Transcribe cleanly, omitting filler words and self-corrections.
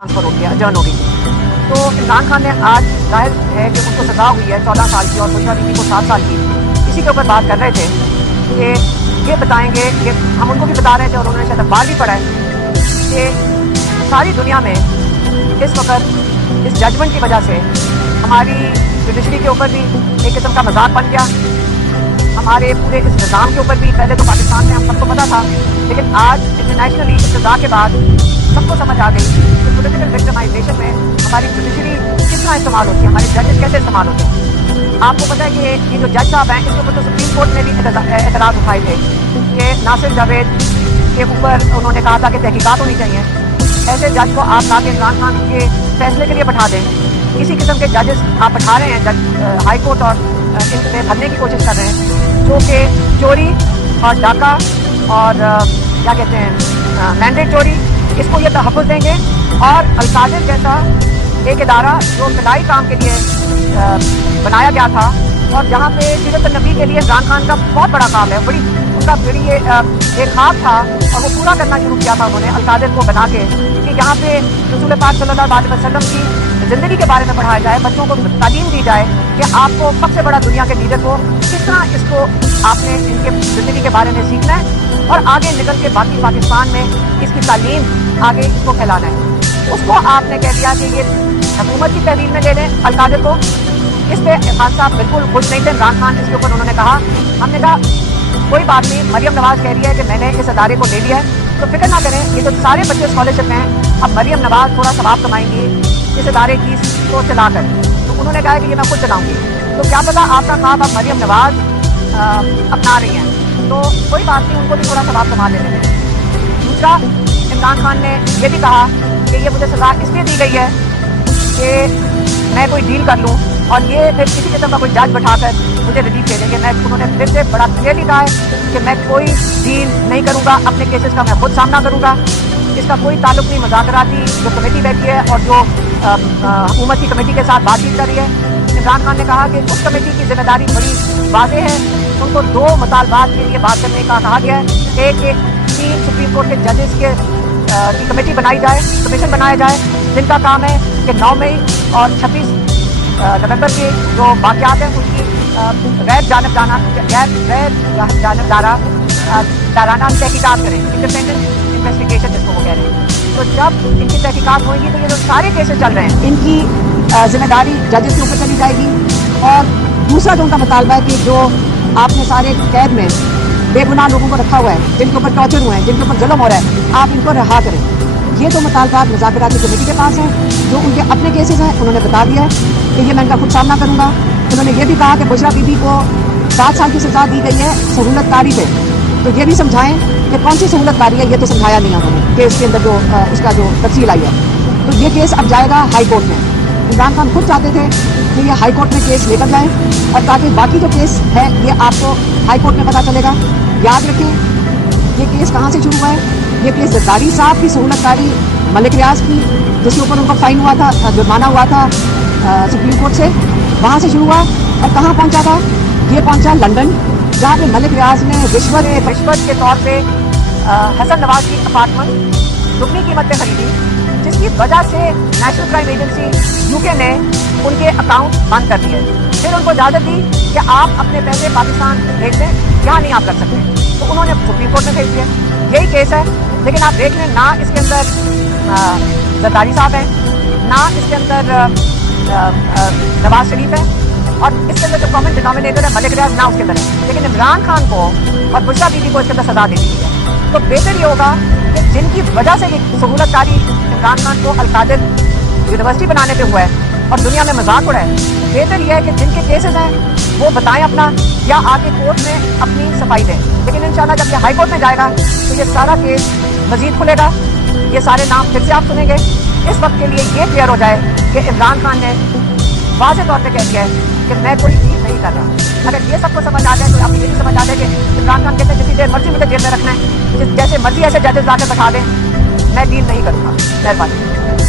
Transfer हो गया, अजर्न हो गई। तो इमरान खान ने आज जाहिर है कि उनको सज़ा हुई है 14 साल की और बुशरा बीबी को 7 साल की। इसी के ऊपर बात कर रहे थे कि ये बताएंगे कि हम उनको भी बता रहे थे और उन्होंने शायद अखबार भी पढ़ा है कि सारी दुनिया में इस वक्त इस जजमेंट की वजह से हमारी जुडिशरी के ऊपर भी एक किस्म का मजाक बन गया, हमारे पूरे इस निज़ाम के ऊपर भी। पहले तो पाकिस्तान में हम सबको पता था, लेकिन आज इंटरनेशनली इस सज़ा के बाद सबको समझ आ गई कि पॉलिटिकल विक्टिमाइजेशन में हमारी जुडिशरी किस तरह इस्तेमाल होती है, हमारे जजेस कैसे इस्तेमाल होते हैं। आपको पता है कि ये जो जज साहब हैं, इसके ऊपर तो सुप्रीम कोर्ट ने भी एतराज़ उठाए थे कि नासिर जावेद के ऊपर उन्होंने कहा था कि तहकीकात होनी चाहिए। ऐसे जज को आप लाके इमरान खान के फैसले के लिए बैठा दें। इसी किस्म के जजेस आप बैठा रहे हैं, जज हाई कोर्ट और इनसे भरने की कोशिश कर रहे हैं, जो कि चोरी और डाका और क्या कहते हैं मैंडेट चोरी, इसको ये तहफ़्फ़ुज़ देंगे। और अल-कादिर जैसा एक इदारा जो फिलाई काम के लिए बनाया गया था और जहाँ पे सीरत नबी के लिए इमरान खान का बहुत बड़ा काम है, उनका बड़ी ये एक ख्वाब था और वो पूरा करना शुरू किया था उन्होंने अल-कादिर को बना के, कि यहाँ पे रसूल पाक सल्लल्लाहु अलैहि वसल्लम की ज़िंदगी के बारे में पढ़ाया जाए, बच्चों को तालीम दी जाए कि आपको सबसे बड़ा दुनिया के लीडर को किस तरह इसको आपने इनके ज़िंदगी के बारे में सीखना है और आगे निकल के बाकी पाकिस्तान में इसकी तालीम आगे इसको फैलाना है। उसको आपने कह दिया कि ये हुकूमत की तहवील में ले लें अल-कादिर को। इस पर इरफान साहब बिल्कुल खुश नहीं थे, इमरान खान इसके ऊपर उन्होंने कहा, हमने कहा कोई बात नहीं, मरियम नवाज़ कह रही है कि मैंने इस अदारे को ले लिया है, तो फिक्र ना करें, ये तो सारे बच्चे स्कॉलरशिप में हैं, अब मरियम नवाज़ थोड़ा सवाब कमाएंगी इस अदारे की को चलाकर। तो उन्होंने कहा कि ये मैं खुद चलाऊँगी। तो क्या पता आपका ख्वाब अब मरियम नवाज़ अपना रही हैं, तो कोई बात नहीं, उनको भी थोड़ा सवाब कमा लेने दें। दूसरा, इमरान खान ने ये भी कहा कि ये मुझे सज़ा इसलिए दी गई है कि मैं कोई डील कर लूँ और ये फिर किसी किस्म का कोई जज बैठाकर मुझे रिलीफ दे देंगे। मैं उन्होंने फिर से बड़ा क्लियरली कहा है कि मैं कोई डील नहीं करूँगा, अपने केसेस का मैं खुद सामना करूँगा, इसका कोई ताल्लुक नहीं मुज़ाकराती जो कमेटी बैठी है और जो हुकूमत की कमेटी के साथ बातचीत कर रही है। इमरान खान ने कहा कि उस कमेटी की जिम्मेदारी बड़ी वाज़ेह है, उनको 2 मुतालबात के लिए बात करने का कहा गया है। एक 3 सुप्रीम कोर्ट के जजेस के की कमेटी बनाई जाए, कमीशन बनाया जाए, जिनका काम है कि 9 मई और 26 नवंबर के जो वाक़यात हैं उनकी गैर जानिबदाराना तहकीकात करें, इंडिपेंडेंट इन्वेस्टिगेशन जिसको वो कह रहे हैं। तो जब इनकी तहकीकात होगी तो ये जो सारे केसेस चल रहे हैं इनकी जिम्मेदारी जजेस के ऊपर चली जाएगी। और दूसरा जो उनका मुतालबा है कि जो आपने सारे कैद में बेगुनाह लोगों को रखा हुआ है, जिनके ऊपर टॉर्चर हुए हैं, जिनके ऊपर जुल्म हो रहा है, आप इनको रहा करें। ये तो मुतालबात मुज़ाकराती कमेटी के पास हैं, जो उनके अपने केसेस हैं उन्होंने बता दिया है कि ये मैं इनका खुद सामना करूँगा। उन्होंने ये भी कहा कि बुशरा बीबी को 7 साल की सज़ा दी गई है सहूलतकारी पे, तो ये भी समझाएं कि कौन सी सहूलतकारी है, ये तो समझाया नहीं उन्होंने केस के अंदर जो उसका जो तफसील आई है। तो ये केस अब जाएगा हाई कोर्ट में। इमरान खान खुद चाहते थे कि ये हाई कोर्ट में केस लेकर जाएँ और ताकि बाकी जो केस है ये आपको हाई कोर्ट में पता चलेगा। याद रखें ये केस कहाँ से शुरू हुआ है, ये केस जरदारी साहब की सहूलतकारी मलिक रियाज की, जिसके ऊपर उनको फाइन हुआ था, जुर्माना हुआ था सुप्रीम कोर्ट से, वहाँ से शुरू हुआ और कहाँ पहुँचा था, ये पहुँचा लंदन, जहाँ पे मलिक रियाज ने रिश्वत के तौर पे हसन नवाज की अपार्टमेंट दुगनी कीमत पे खरीदी, जिसकी वजह से नेशनल क्राइम एजेंसी यूके ने उनके अकाउंट बंद कर दिए। फिर उनको इजाज़त दी कि आप अपने पैसे पाकिस्तान भेज दें, यहाँ नहीं आप कर सकते, तो उन्होंने सुप्रीम कोर्ट में भेज दिया। यही केस है, लेकिन आप देख लें ना इसके अंदर जरदारी साहब हैं, ना इसके अंदर नवाज शरीफ है, और इसके अंदर जो कॉमन डिनोमिनेटर है मलिक रियाज, ना उसके अंदर है। लेकिन इमरान खान को और बुशरा बीबी को इसके अंदर सज़ा दे दी गई है। तो बेहतर ये होगा कि जिनकी वजह से ये सहूलतकारी इमरान खान को अल-कादिर यूनिवर्सिटी बनाने पे हुआ है और दुनिया में मजाक उड़ा है, बेहतर यह है कि जिनके केसेस हैं वो बताएं अपना, या आके कोर्ट में अपनी सफाई दें। लेकिन इंशाल्लाह जब ये हाई कोर्ट में जाएगा तो ये सारा केस मजीद खुलेगा, ये सारे नाम फिर से आप सुनेंगे। इस वक्त के लिए ये क्लियर हो जाए कि इमरान खान ने वाज़ेह तौर पे कह दिया है कि मैं कोई डील नहीं कर रहा। अगर ये सबको समझ आ जाए तो आपको ये भी समझ आ जाए कि इमरान खान कहते हैं जितनी देर मर्जी मुझे जेल में रखना है, जैसे मर्जी ऐसे जजेस लाकर बैठा दें, मैं डील नहीं करूँगा। मेहरबानी।